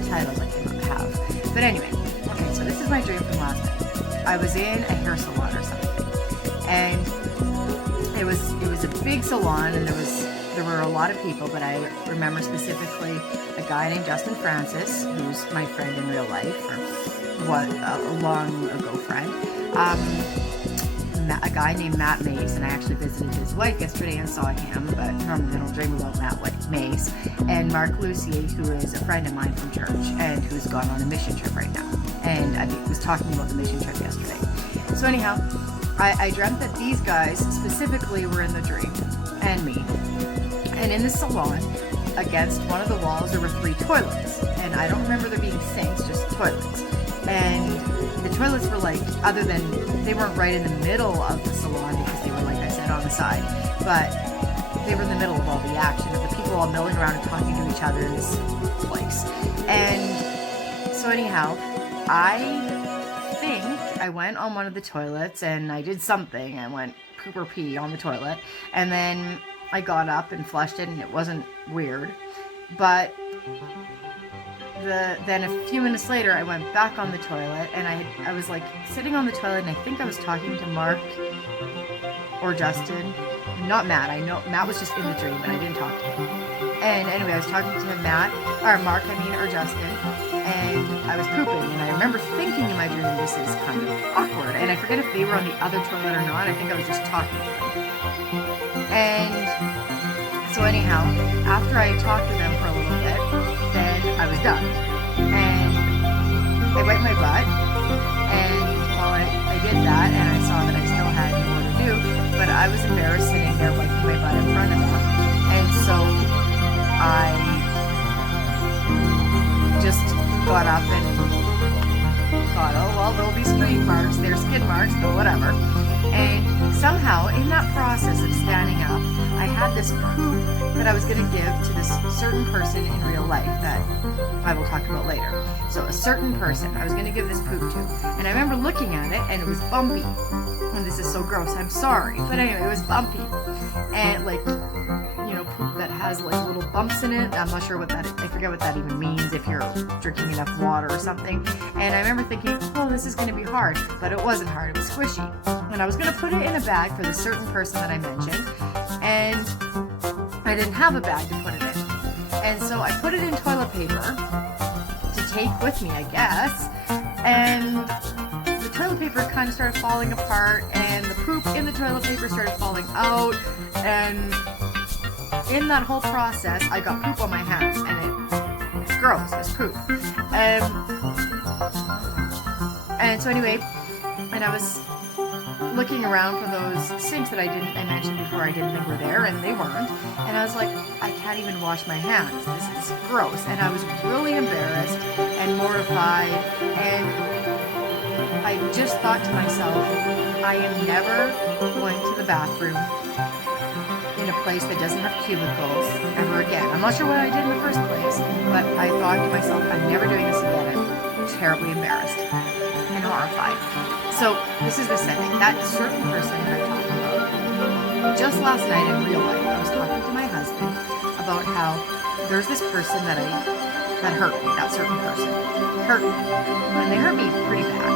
the titles I cannot have. But anyway, okay, so this is my dream from last night. I was in a hair salon or something, and it was a big salon, and there were a lot of people, but I remember specifically a guy named Justin Francis, who's my friend in real life, or what, a long ago friend. A guy named Matt Mace, and I actually visited his wife yesterday and saw him, but normally I don't dream about Matt Mace. And Mark Lucier, who is a friend of mine from church and who's gone on a mission trip right now. And I was talking about the mission trip yesterday. So anyhow, I dreamt that these guys specifically were in the dream, and me. And in the salon, against one of the walls, there were 3 toilets. And I don't remember there being sinks, just toilets. And the toilets were like, other than, they weren't right in the middle of the salon because they were, like I said, on the side. But they were in the middle of all the action, of the people all milling around and talking to each other in this place. And so anyhow, I think I went on one of the toilets and I did something. I went poop or pee on the toilet. And then I got up and flushed it, and it wasn't weird. But then a few minutes later, I went back on the toilet, and I was like sitting on the toilet, and I think I was talking to Mark or Justin, not Matt. I know Matt was just in the dream, and I didn't talk to him. And anyway, I was talking to Mark, or Justin, and I was pooping, and I remember thinking in my dream, this is kind of awkward, and I forget if they were on the other toilet or not. I think I was just talking to them. And so anyhow, after I talked to them for a little bit, then I was done. And I wiped my butt, and while I did that, and I saw that I still had more to do, but I was embarrassed sitting there wiping my butt in front of them. And so I just got up and thought, oh, well, there'll be skid marks. There's skid marks, but whatever. And somehow, in that process of standing up, I had this poop that I was going to give to this certain person in real life that I will talk about later. So a certain person I was going to give this poop to. And I remember looking at it, and it was bumpy. And this is so gross, I'm sorry. But anyway, it was bumpy. And like, poop that has like little bumps in it. I'm not sure what that is. I forget what that even means, if you're drinking enough water or something. And I remember thinking, oh, this is going to be hard. But it wasn't hard, it was squishy. And I was going to put it in a bag for the certain person that I mentioned. And I didn't have a bag to put it in. And so I put it in toilet paper to take with me, I guess. And the toilet paper kind of started falling apart, and the poop in the toilet paper started falling out. And in that whole process, I got poop on my hands, and it's gross, it's poop. And so anyway, and I was looking around for those sinks that I mentioned before I didn't think were there, and they weren't. And I was like, I can't even wash my hands. This is gross. And I was really embarrassed and mortified, and I just thought to myself, I am never going to the bathroom in a place that doesn't have cubicles ever again. I'm not sure what I did in the first place, but I thought to myself, I'm never doing this again. I'm terribly embarrassed and horrified. So this is the setting. That certain person that I talked about. Just last night in real life, I was talking to my husband about how there's this person that hurt me. That certain person hurt me, and they hurt me pretty bad,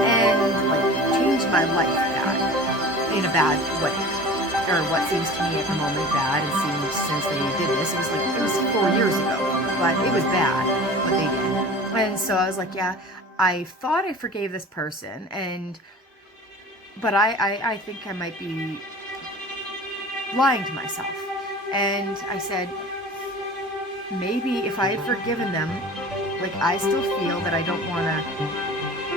and like changed my life bad, in a bad way, or what seems to me at the moment bad. It seems since they did this, it was 4 years ago, but it was bad what they did. And so I was like, yeah, I thought I forgave this person, but I think I might be lying to myself. And I said, maybe if I had forgiven them, like I still feel that I don't want to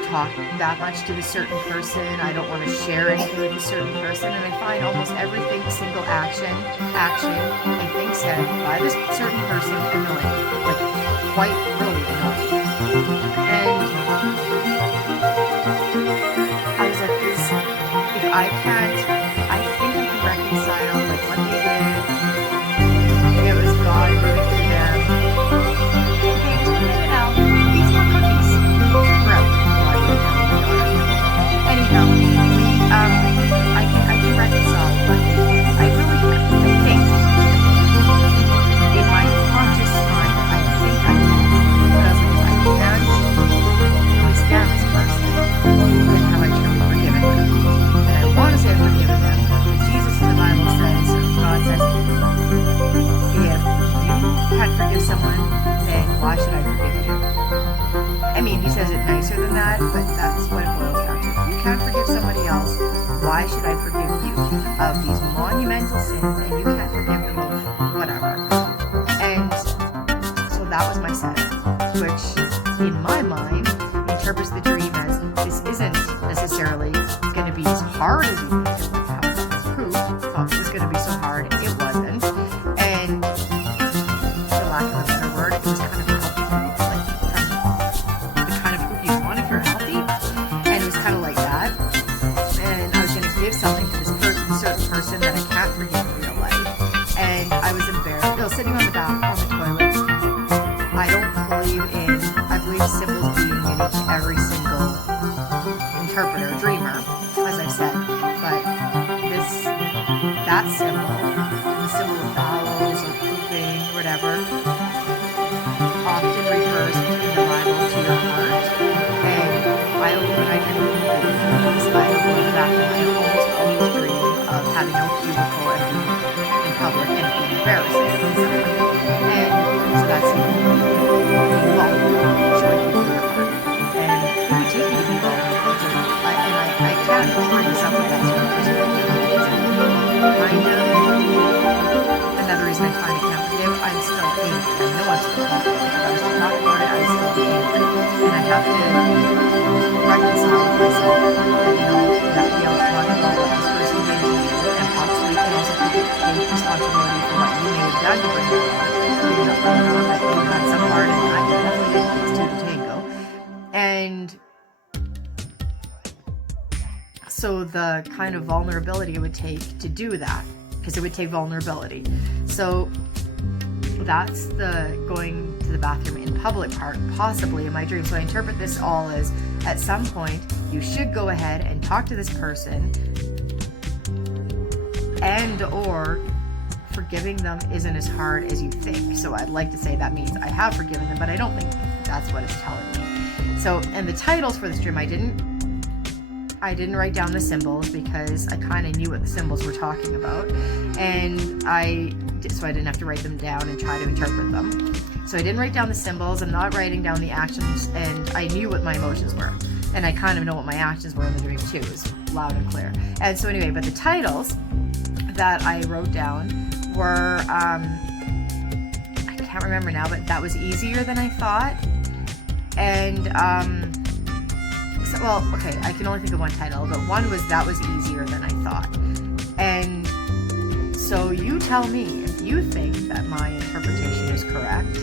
talk that much to this certain person. I don't want to share anything with a certain person. And I find almost everything, single action, I think said by this certain person annoying, like quite really annoying. And I was like, if I can't, I think I can reconcile like what they did. It was God doing it to them. Okay, just a minute now. These were cookies. Right. Anyhow, I can reconcile what they did. I really can. I think. In my conscious mind, I think I can. But why should I forgive you? I mean, he says it nicer than that, but that's what it boils down to. You can't forgive somebody else. Why should I forgive you of these monumental sins, and you can't forgive them of whatever? And so that was my setup, which in my mind interprets the dream as this isn't necessarily going to be as hard as you think it would have. Who thought it was going to be so hard? It wasn't. And for lack of a better word, it was kind of a healthy poop, like the kind of poop you want if you're healthy. And it was kind of like that. And I was going to give something to this certain person that I can't forgive in real life. And I was embarrassed. Sitting on the toilet. I believe symbols being in every single interpreter, dreamer, as I've said. But that symbol, the symbol of bowels or pooping, whatever, often refers in the Bible to your heart. And I didn't believe this. I opened back and I almost always dream of having no cubicle and being in public and being embarrassing in some way. And so that's another reason I find it can't forgive. I'm still angry. I know I'm still angry. If I was to talk about it, I would still be angry. And I have to reconcile with myself that we always talk about what this person did to you, and possibly can also take responsibility for what you may have done to bring it on. Maybe not bring it on, but you had some part in that. You definitely didn't put two to tango. And so the kind of vulnerability it would take to do that, because it would take vulnerability. So that's the going to the bathroom in public part, possibly in my dream. So I interpret this all as, at some point, you should go ahead and talk to this person, and or forgiving them isn't as hard as you think. So I'd like to say that means I have forgiven them, but I don't think that's what it's telling me. So, and the titles for this dream, I didn't write down the symbols because I kind of knew what the symbols were talking about, and so I didn't have to write them down and try to interpret them. So I didn't write down the symbols. I'm not writing down the actions, and I knew what my emotions were, and I kind of know what my actions were in the dream too. It was loud and clear. And so anyway, but the titles that I wrote down were I can't remember now, but that was easier than I thought, and well, okay, I can only think of one title, but one was that was easier than I thought. And so you tell me if you think that my interpretation is correct,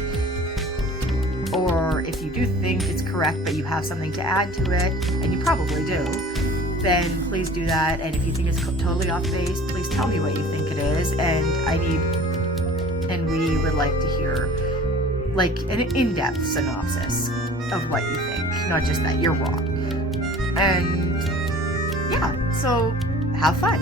or if you do think it's correct but you have something to add to it, and you probably do, then please do that. And if you think it's totally off base, please tell me what you think it is, and we would like to hear like an in-depth synopsis of what you think, not just that you're wrong. And yeah, so have fun.